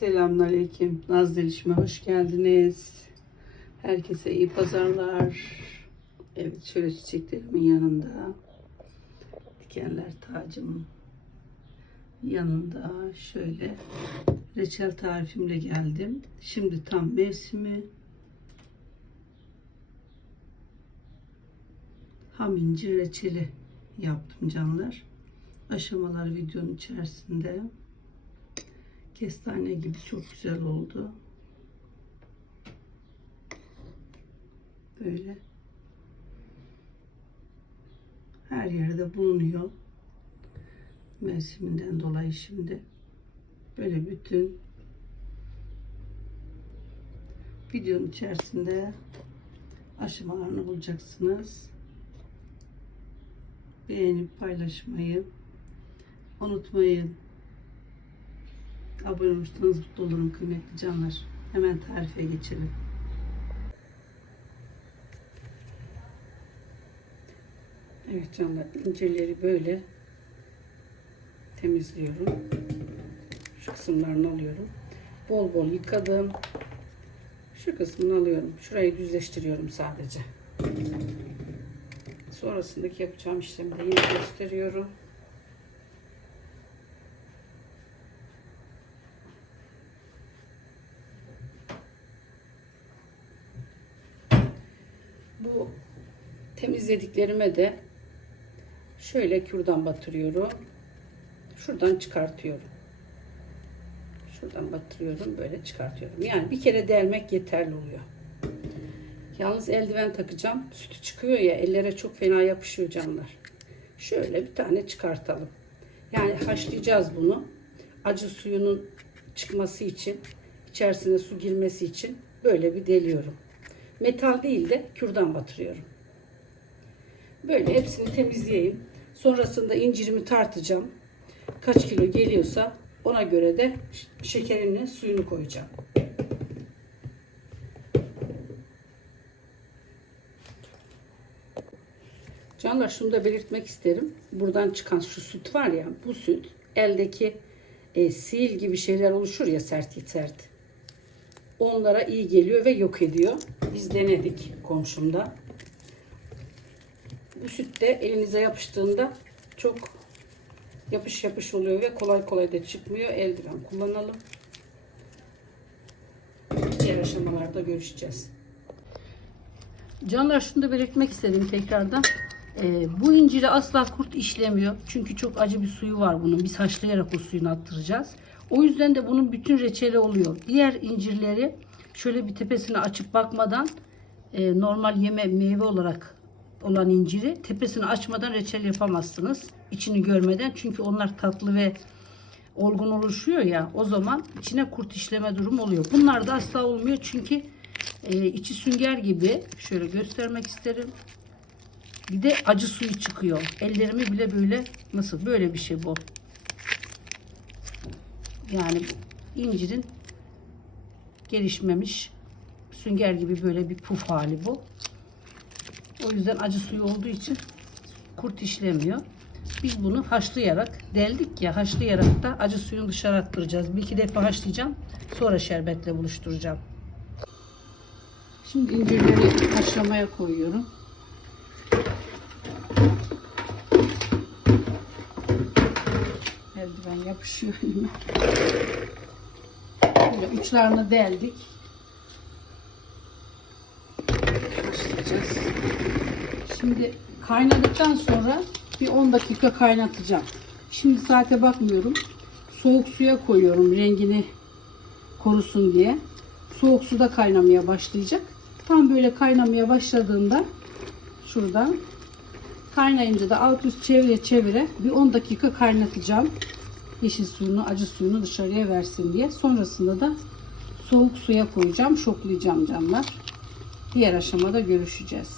Selamünaleyküm. Naz Delişme hoş geldiniz. Herkese iyi pazarlar. Evet şöyle çiçeklerimin yanında. Dikenler tacım yanında şöyle reçel tarifimle geldim. Şimdi tam mevsimi. Ham incir reçeli yaptım canlar. Aşamalar videonun içerisinde. Kestane gibi çok güzel oldu. Böyle. Her yerde bulunuyor. Mevsiminden dolayı şimdi. Böyle bütün videonun içerisinde aşamalarını bulacaksınız. Beğenip paylaşmayı unutmayın. Abone olursanız mutlu olurum kıymetli canlar. Hemen tarife geçelim. Evet canlar incirleri böyle temizliyorum. Şu kısımlarını alıyorum. Bol bol yıkadım. Şu kısmını alıyorum. Şurayı düzleştiriyorum sadece. Sonrasındaki yapacağım işlemi de yine gösteriyorum. Bu temizlediklerime de şöyle kürdan batırıyorum. Şuradan çıkartıyorum. Şuradan batırıyorum, böyle çıkartıyorum. Yani bir kere delmek yeterli oluyor. Yalnız eldiven takacağım. Sütü çıkıyor ya, ellere çok fena yapışıyor canlar. Şöyle bir tane çıkartalım. Yani haşlayacağız bunu. Acı suyunun çıkması için, içerisine su girmesi için böyle bir deliyorum. Metal değil de kürdan batırıyorum. Böyle hepsini temizleyeyim. Sonrasında incirimi tartacağım. Kaç kilo geliyorsa ona göre de şekerini, suyunu koyacağım. Canlar şunu da belirtmek isterim. Buradan çıkan şu süt var ya, bu süt eldeki e, sil gibi şeyler oluşur ya sert sert. Onlara iyi geliyor ve yok ediyor. Biz denedik komşumda. Bu süt de elinize yapıştığında çok yapış yapış oluyor ve kolay kolay da çıkmıyor. Eldiven kullanalım. Diğer aşamalarda görüşeceğiz. Canlar şunu da belirtmek istedim tekrardan. Ee, bu inciri asla kurt işlemiyor. Çünkü çok acı bir suyu var bunun. Biz haşlayarak o suyunu attıracağız. O yüzden de bunun bütün reçeli oluyor. Diğer incirleri şöyle bir tepesini açıp bakmadan e, normal yeme meyve olarak olan inciri tepesini açmadan reçel yapamazsınız. İçini görmeden. Çünkü onlar tatlı ve olgun oluşuyor ya o zaman içine kurt işleme durumu oluyor. Bunlar da asla olmuyor çünkü e, içi sünger gibi şöyle göstermek isterim. Bir de acı suyu çıkıyor. Ellerimi bile böyle nasıl böyle bir şey bu. Yani incirin gelişmemiş sünger gibi böyle bir puf hali bu. O yüzden acı suyu olduğu için kurt işlemiyor. Biz bunu haşlayarak deldik ya haşlayarak da acı suyunu dışarı attıracağız. Bir iki defa haşlayacağım. Sonra şerbetle buluşturacağım. Şimdi incirleri haşlamaya koyuyorum. Eldiven yapışıyor elime. Böyle uçlarını deldik. Başlayacağız. Şimdi kaynadıktan sonra bir 10 dakika kaynatacağım. Şimdi saate bakmıyorum. Soğuk suya koyuyorum rengini korusun diye. Soğuk suda kaynamaya başlayacak. Tam böyle kaynamaya başladığında şuradan kaynayınca da alt üst çevire çevire bir 10 dakika kaynatacağım. Yeşil suyunu, acı suyunu dışarıya versin diye. Sonrasında da soğuk suya koyacağım. Şoklayacağım canlar. Diğer aşamada görüşeceğiz.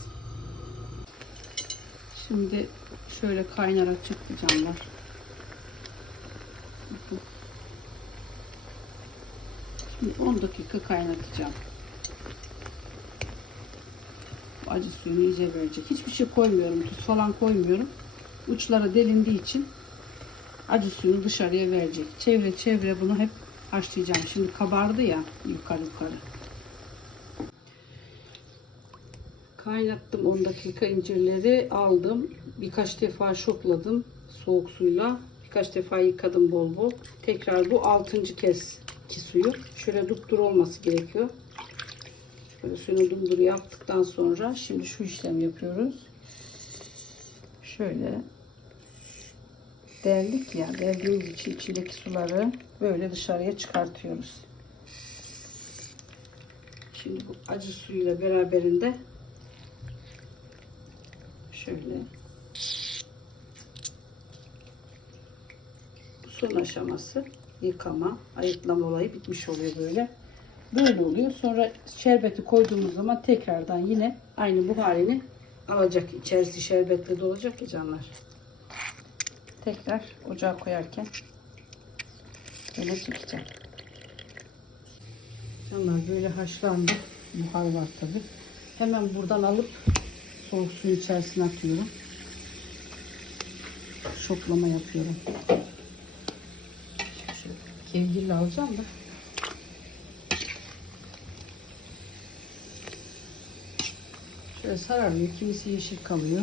Şimdi şöyle kaynarak çıktı canlar. Şimdi 10 dakika kaynatacağım. Acı suyunu iyice verecek. Hiçbir şey koymuyorum. Tuz falan koymuyorum. Uçlara delindiği için acı suyunu dışarıya verecek. Çevre çevre bunu hep haşlayacağım. Şimdi kabardı ya yukarı yukarı. Kaynattım 10 dakika incirleri aldım. Birkaç defa şokladım soğuk suyla. Birkaç defa yıkadım bol bol. Tekrar bu 6. kez ki suyu. Şöyle dupduru olması gerekiyor. Şöyle suyunu dumduru yaptıktan sonra şimdi şu işlemi yapıyoruz. Şöyle deldik ya deldiğimiz için içindeki suları böyle dışarıya çıkartıyoruz. Şimdi bu acı suyuyla beraberinde şöyle son aşaması yıkama, ayıklama olayı bitmiş oluyor böyle. Böyle oluyor. Sonra şerbeti koyduğumuz zaman tekrardan yine aynı bu halini alacak. İçerisi şerbetle dolacak ya canlar. Tekrar ocağa koyarken böyle çekeceğim. Canlar böyle haşlandı. Buhar var tabi. Hemen buradan alıp soğuk suyun içerisine atıyorum. Şoklama yapıyorum. Kevgirle alacağım da. Şöyle sararıyor. Kimisi yeşil kalıyor.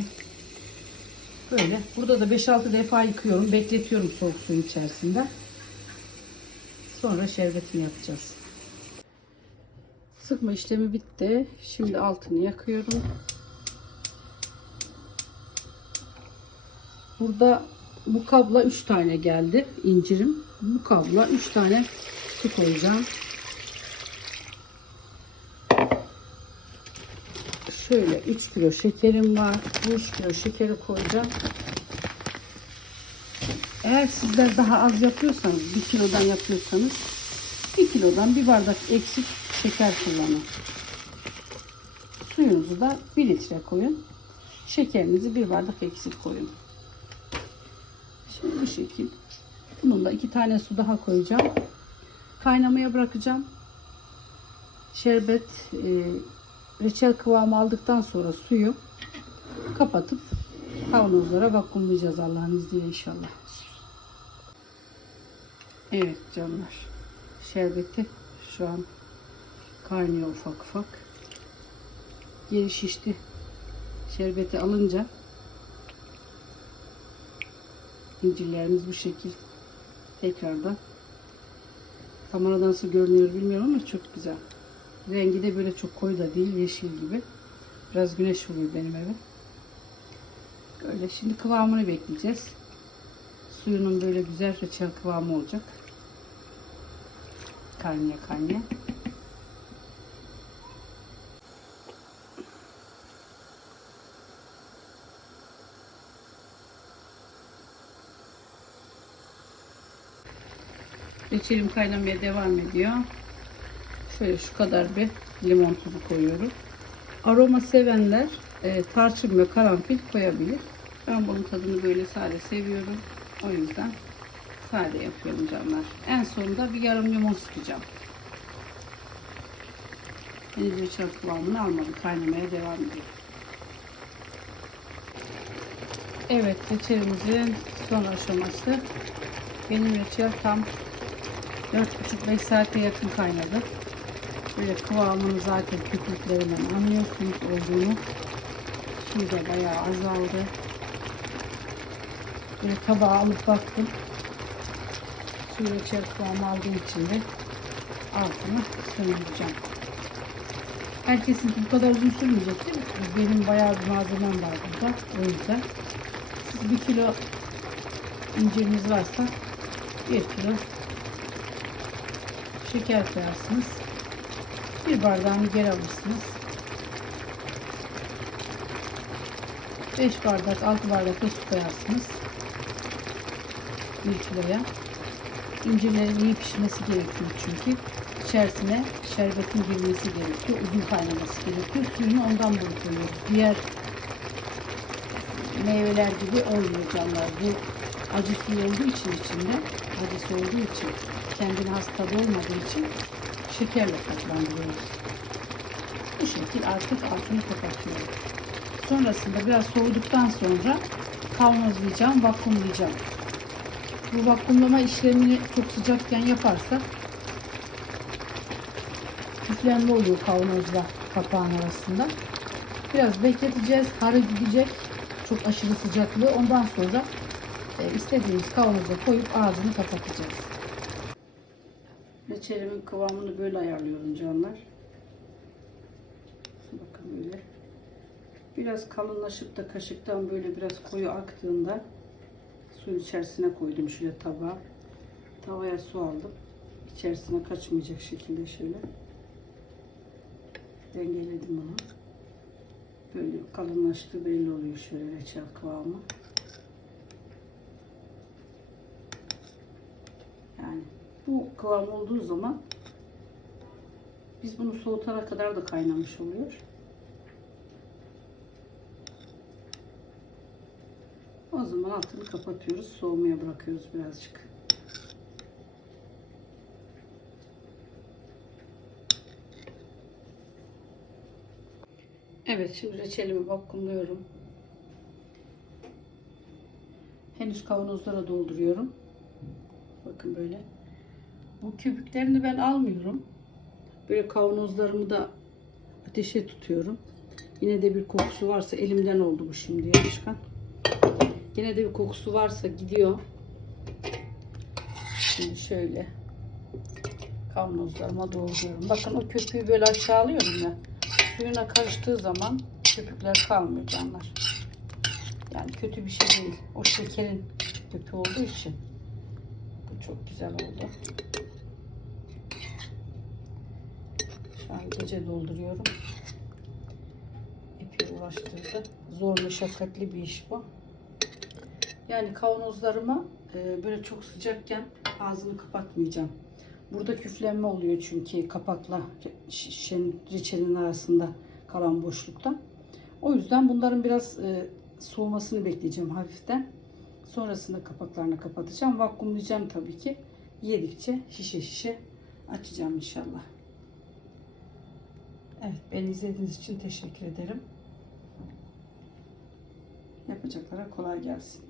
Böyle. Burada da 5-6 defa yıkıyorum. Bekletiyorum soğuk suyun içerisinde. Sonra şerbetini yapacağız. Sıkma işlemi bitti. Şimdi altını yakıyorum. Burada bu kabla 3 tane geldi incirim. Bu kabla 3 tane su koyacağım. Şöyle 3 kilo şekerim var. Bu 3 kilo şekeri koyacağım. Eğer sizler daha az yapıyorsanız, 1 kilodan yapıyorsanız 1 kilodan bir bardak eksik şeker kullanın. Suyunuzu da 1 litre koyun. Şekerinizi bir bardak eksik koyun. Şimdi bu şekil. Bunun da iki tane su daha koyacağım. Kaynamaya bırakacağım. Şerbet e, reçel kıvamı aldıktan sonra suyu kapatıp kavanozlara vakumlayacağız Allah'ın izniyle inşallah. Evet canlar. Şerbeti şu an kaynıyor ufak ufak. Geri şişti. Şerbeti alınca incirlerimiz bu şekil tekrardan kameradan nasıl görünüyor bilmiyorum ama çok güzel. Rengi de böyle çok koyu da değil yeşil gibi. Biraz güneş vuruyor benim eve. Böyle şimdi kıvamını bekleyeceğiz. Suyunun böyle güzel reçel kıvamı olacak. Kaynaya kaynaya. Reçelim kaynamaya devam ediyor. Şöyle şu kadar bir limon tuzu koyuyorum. Aroma sevenler e, tarçın ve karanfil koyabilir. Ben bunun tadını böyle sade seviyorum. O yüzden sade yapıyorum canlar. En sonunda bir yarım limon sıkacağım. Henüz reçel kıvamını almadı. Kaynamaya devam ediyor. Evet reçelimizin son aşaması. Benim reçel tam 4,5-5 saate yakın kaynadı. Böyle kıvamını zaten köpüklerinden anlıyorsunuz olduğunu. Suyu da bayağı azaldı. Böyle tabağa alıp baktım. Suyu reçel kıvamı aldığım için de altını söndüreceğim. Herkesin bu kadar uzun sürmeyecek değil mi? Benim bayağı bir malzemem var burada. O yüzden siz bir kilo inciriniz varsa bir kilo şeker koyarsınız. Bir bardağını geri alırsınız. 5 bardak, 6 bardak da su koyarsınız. 1 kiloya. İncirlerin iyi pişmesi gerekiyor çünkü. içerisine şerbetin girmesi gerekiyor. Uzun kaynaması gerekiyor. Suyunu ondan koyuyoruz. Diğer meyveler gibi olmuyor canlar. Bu acı suyu olduğu için içinde, acısı olduğu için, kendine has tadı olmadığı için şekerle tatlandırıyoruz. Bu şekil artık altını kapatıyorum. Sonrasında biraz soğuduktan sonra kavanozlayacağım, vakumlayacağım. Bu vakumlama işlemini çok sıcakken yaparsak küflenme oluyor kavanozla kapağın arasında. Biraz bekleteceğiz. Harı gidecek. Çok aşırı sıcaklığı. Ondan sonra e, istediğimiz kavanoza koyup ağzını kapatacağız. Reçelimin kıvamını böyle ayarlıyorum canlar. Bakın böyle. Biraz kalınlaşıp da kaşıktan böyle biraz koyu aktığında suyun içerisine koydum şöyle tabağa. Tavaya su aldım. İçerisine kaçmayacak şekilde şöyle dengeledim onu. Böyle kalınlaştığı belli oluyor şöyle reçel kıvamı. Yani bu kıvam olduğu zaman biz bunu soğutana kadar da kaynamış oluyor. O zaman altını kapatıyoruz. Soğumaya bırakıyoruz birazcık. Evet şimdi reçelimi vakumluyorum. Henüz kavanozlara dolduruyorum. Bakın böyle. Bu köpüklerini ben almıyorum. Böyle kavanozlarımı da ateşe tutuyorum. Yine de bir kokusu varsa elimden oldu bu şimdi yapışkan. Yine de bir kokusu varsa gidiyor. Şimdi şöyle kavanozlarıma dolduruyorum. Bakın o köpüğü böyle aşağı alıyorum ya. Suyuna karıştığı zaman köpükler kalmıyor canlar. Yani kötü bir şey değil. O şekerin köpüğü olduğu için. Bu çok güzel oldu. An gece dolduruyorum. Epey uğraştırdı. Zor meşakkatli bir iş bu. Yani kavanozlarıma e, böyle çok sıcakken ağzını kapatmayacağım. Burada küflenme oluyor çünkü kapakla şişenin reçelin arasında kalan boşlukta. O yüzden bunların biraz e, soğumasını bekleyeceğim hafiften. Sonrasında kapaklarını kapatacağım. Vakumlayacağım tabii ki. Yedikçe şişe şişe açacağım inşallah. Evet beni izlediğiniz için teşekkür ederim. Yapacaklara kolay gelsin.